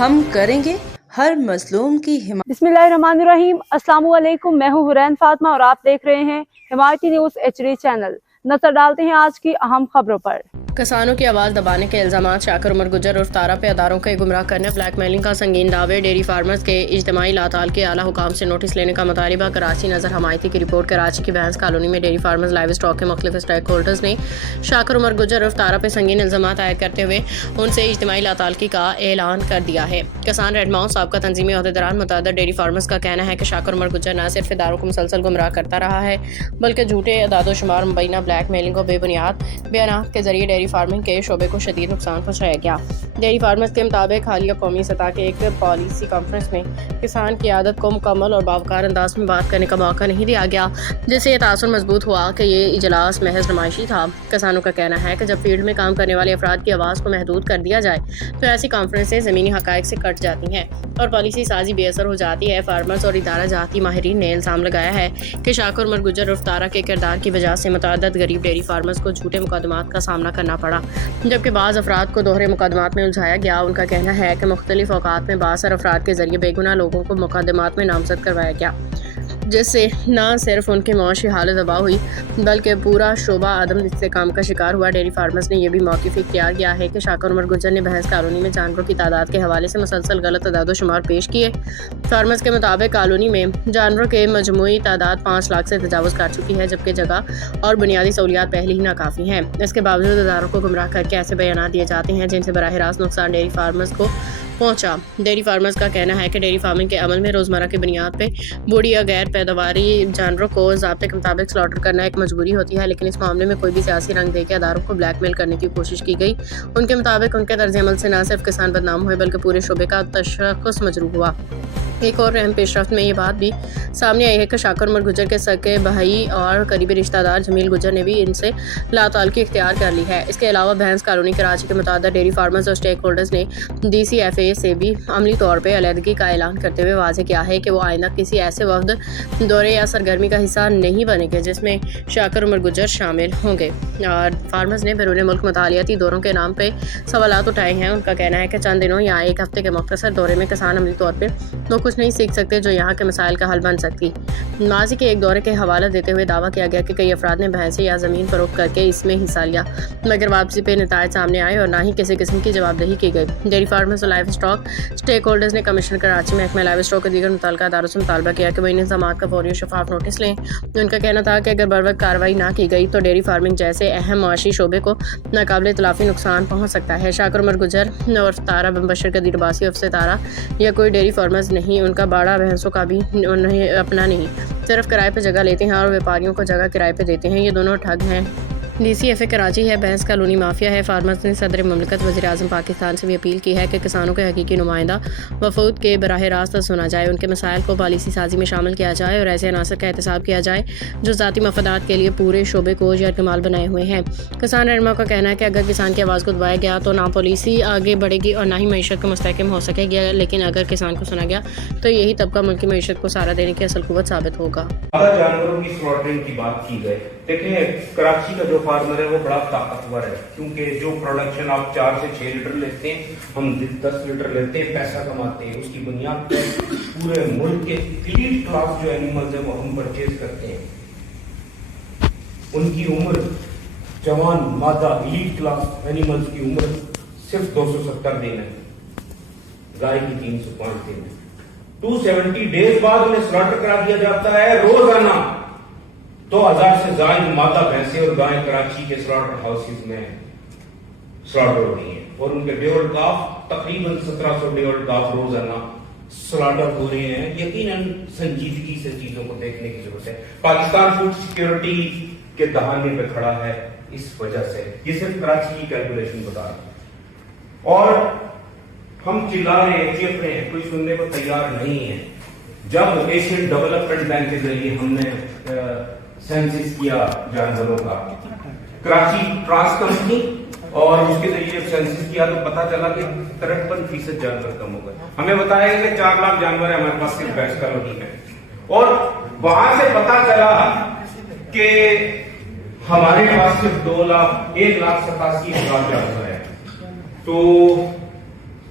ہم کریں گے ہر مظلوم کی حمایت۔ بسم اللہ الرحمن الرحیم۔ السلام علیکم، میں ہوں حرین فاطمہ اور آپ دیکھ رہے ہیں حمایتی نیوز HD چینل۔ نظر ڈالتے ہیں آج کی اہم خبروں پر۔ کسانوں کی آواز دبانے کے الزامات، شاکر عمر گجر اور تارا پہ اداروں کے گمراہ کرنے، بلیک میلنگ کا سنگین دعوے، ڈیری فارمرز کے اجتماعی لاتعال کے اعلیٰ حکام سے نوٹس لینے کا مطالبہ۔ کراچی نظر حمایتی کی رپورٹ۔ کراچی کی بہنس کالونی میں ڈیری فارمرز لائیو اسٹاک کے مختلف اسٹیک ہولڈرز نے شاکر عمر گجر اور تارا پہ سنگین الزامات عائد کرتے ہوئے ان سے اجتماعی لاتعلقی کا اعلان کر دیا ہے۔ کسان ریڈ ماؤنٹ سابقہ تنظیمی عہدیداران متعدد ڈیری فارمرز کا کہنا ہے کہ شاکر عمر گجر نہ صرف اداروں کو مسلسل گمراہ کرتا رہا ہے بلکہ جھوٹے اعداد و شمار، مبینہ بلیک میلنگ اور بے بنیاد بیانات کے ذریعے ڈیری فارمنگ کے شعبے کو شدید نقصان پہنچایا گیا۔ ڈیری فارمرز کے مطابق حالیہ قومی سطح کے ایک پالیسی کانفرنس میں کسان کی عادت کو مکمل اور باوقار انداز میں بات کرنے کا موقع نہیں دیا گیا، جس سے یہ تاثر مضبوط ہوا کہ یہ اجلاس محض نمائشی تھا۔ کسانوں کا کہنا ہے کہ جب فیلڈ میں کام کرنے والے افراد کی آواز کو محدود کر دیا جائے تو ایسی کانفرنسیں زمینی حقائق سے کٹ جاتی ہیں اور پالیسی سازی بے اثر ہو جاتی ہے۔ فارمرز اور ادارہ جاتی ماہرین نے الزام لگایا ہے کہ شاکر عمر گجر اور تارا کے کردار کی وجہ سے متعدد غریب ڈیری فارمرز کو جھوٹے مقدمات کا سامنا کرنا پڑا، جبکہ بعض افراد کو دوہرے مقدمات میں الجھایا گیا۔ ان کا کہنا ہے کہ مختلف اوقات میں بااثر افراد کے ذریعے بے گناہ لوگوں کو مقدمات میں نامزد کروایا گیا، جس سے نہ صرف ان کی معاشی حالت تباہ ہوئی بلکہ پورا شعبہ عدم استحکام کا شکار ہوا۔ ڈیری فارمرز نے یہ بھی موقف اختیار کیا ہے کہ شاکر عمر گجر نے بحث کالونی میں جانوروں کی تعداد کے حوالے سے مسلسل غلط اعداد و شمار پیش کیے۔ فارمرز کے مطابق کالونی میں جانوروں کے مجموعی تعداد 5 لاکھ سے تجاوز کر چکی ہے، جبکہ جگہ اور بنیادی سہولیات پہلے ہی ناکافی ہیں۔ اس کے باوجود اداروں کو گمراہ کر کے ایسے بیانات دیے جاتے ہیں جن سے براہ راست نقصان ڈیری فارمرز کو پہنچا۔ ڈیری فارمرز کا کہنا ہے کہ ڈیری فارمنگ کے عمل میں روزمرہ کی بنیاد پہ بوڑھی یا غیر پیداواری جانوروں کو ضابطے کے مطابق سلاٹر کرنا ایک مجبوری ہوتی ہے، لیکن اس معاملے میں کوئی بھی سیاسی رنگ دے کے اداروں کو بلیک میل کرنے کی کوشش کی گئی۔ ان کے مطابق ان کے طرز عمل سے نہ صرف کسان بدنام ہوئے بلکہ پورے شعبے کا تشخص مجروح ہوا۔ ایک اور اہم پیش رفت میں یہ بات بھی سامنے آئی ہے کہ شاکر عمر گجر کے سگے بھائی اور قریبی رشتہ دار جمیل گجر نے بھی ان سے لاتعلقی اختیار کر لی ہے۔ اس کے علاوہ بہنس کالونی کراچی کے متعدد ڈیری فارمرز اور اسٹیک ہولڈرز نے DCFA سے بھی عملی طور پہ علیحدگی کا اعلان کرتے ہوئے واضح کیا ہے کہ وہ آئندہ کسی ایسے وفد دورے یا سرگرمی کا حصہ نہیں بنے گے جس میں شاکر عمر گجر شامل ہوں گے۔ اور فارمرز نے بیرون ملک مطالعاتی دوروں کے نام پہ سوالات اٹھائے ہیں۔ ان کا کہنا ہے کہ چند دنوں یا ایک ہفتے کے مختصر دورے میں کسان عملی طور پہ وہ کچھ نہیں سیکھ سکتے جو یہاں کے مسائل کا حل بن سکتی۔ ماضی کے ایک دورے کے حوالہ دیتے ہوئے دعویٰ کیا گیا کہ کئی افراد نے بھینسیں یا زمین فروخت کر کے اس میں حصہ لیا، مگر واپسی پہ نتائج سامنے آئے اور نہ ہی کسی قسم کی جواب دہی کی گئی۔ ڈیری فارمرز اور لائیو اسٹاک اسٹیک ہولڈرز نے کمشنر کراچی محکمہ لائیو اسٹاک اور دیگر متعلقہ اداروں سے مطالبہ کیا کہ وہ ان الزامات کا فوری اور شفاف نوٹس لیں۔ ان کا کہنا تھا کہ اگر بروقت کارروائی نہ کی گئی تو ڈیری فارمنگ جیسے اہم معاشی شعبے کو ناقابل تلافی نقصان پہنچ سکتا ہے۔ شاکر عمر گجر اور تارا بشر قدیر عباسی افس تارا یا کوئی ڈیری فارمرز نہیں، ان کا باڑہ بھینسوں کا بھی انہیں اپنا نہیں، صرف کرائے پہ جگہ لیتے ہیں اور ویپاریوں کو جگہ کرائے پہ دیتے ہیں۔ یہ دونوں ٹھگ ہیں۔ DCFA کراچی ہے، بحث کالونی مافیا ہے۔ فارمرز نے صدر مملکت وزیر اعظم پاکستان سے بھی اپیل کی ہے کہ کسانوں کے حقیقی نمائندہ وفود کے براہ راست سنا جائے، ان کے مسائل کو پالیسی سازی میں شامل کیا جائے اور ایسے عناصر کا احتساب کیا جائے جو ذاتی مفادات کے لیے پورے شعبے کو یرغمال بنائے ہوئے ہیں۔ کسان رہنما کا کہنا ہے کہ اگر کسان کی آواز کو دبایا گیا تو نہ پالیسی آگے بڑھے گی اور نہ ہی معیشت کو مستحکم ہو سکے گی، لیکن اگر کسان کو سنا گیا تو یہی طبقہ ملکی معیشت کو سہارا دینے کی اصل قوت ثابت ہوگا۔ جانوروں کی سلاٹرنگ کی بات کی گئی، دیکھیں کراچی کا جو فارمر ہے وہ بڑا طاقتور ہے، کیونکہ جو پروڈکشن آپ 4 سے 6 لیٹر لیتے ہیں، ہم 10 لیٹر لیتے ہیں، پیسہ کماتے ہیں۔ اس کی بنیاد پر پورے ملک کے ایلیٹ کلاس جو اینیملز ہیں وہ ہم پرچیز کرتے ہیں۔ ان کی عمر جوان مادہ ایلیٹ کلاس اینیملز کی عمر صرف 270 دن ہے، گائے کی 305 دن ہے۔ 270 ڈیز بعد انہیں سلاٹر کرا دیا جاتا ہے۔ روزانہ 2000 سے زائد مادہ بھینسیں اور گائیں کراچی کے سلاٹر ہاؤسز میں سلاٹر ہو رہی ہیں اور ان کے ڈیولڈ کاف تقریباً 1700 ڈیولڈ کاف روزانہ سلاٹر ہو رہے ہیں۔ یقیناً سنجیدگی سے چیزوں کو دیکھنے کی ضرورت ہے۔ پاکستان فوڈ سیکیورٹی کے دہانے پہ کھڑا ہے اس وجہ سے۔ یہ صرف کراچی کی کیلکولیشن بتا رہا ہے اور ہم چلا رہے ہیں، چیخ رہے ہیں، کوئی سننے کو تیار نہیں ہے۔ جب ایشین ڈیولپمنٹ بینک کے ذریعے ہم نے سینسس کیا جانوروں کا، کراچی ٹرانس کمپنی، اور اس کے ذریعے سینسس کیا تو پتا چلا کہ 53% جانور کم ہو گئے۔ ہمیں بتایا گیا کہ 4 لاکھ جانور ہیں ہمارے پاس صرف بھینس کالونی میں، اور وہاں سے پتا چلا کہ ہمارے پاس صرف 1,87,000 جانور ہیں۔ تو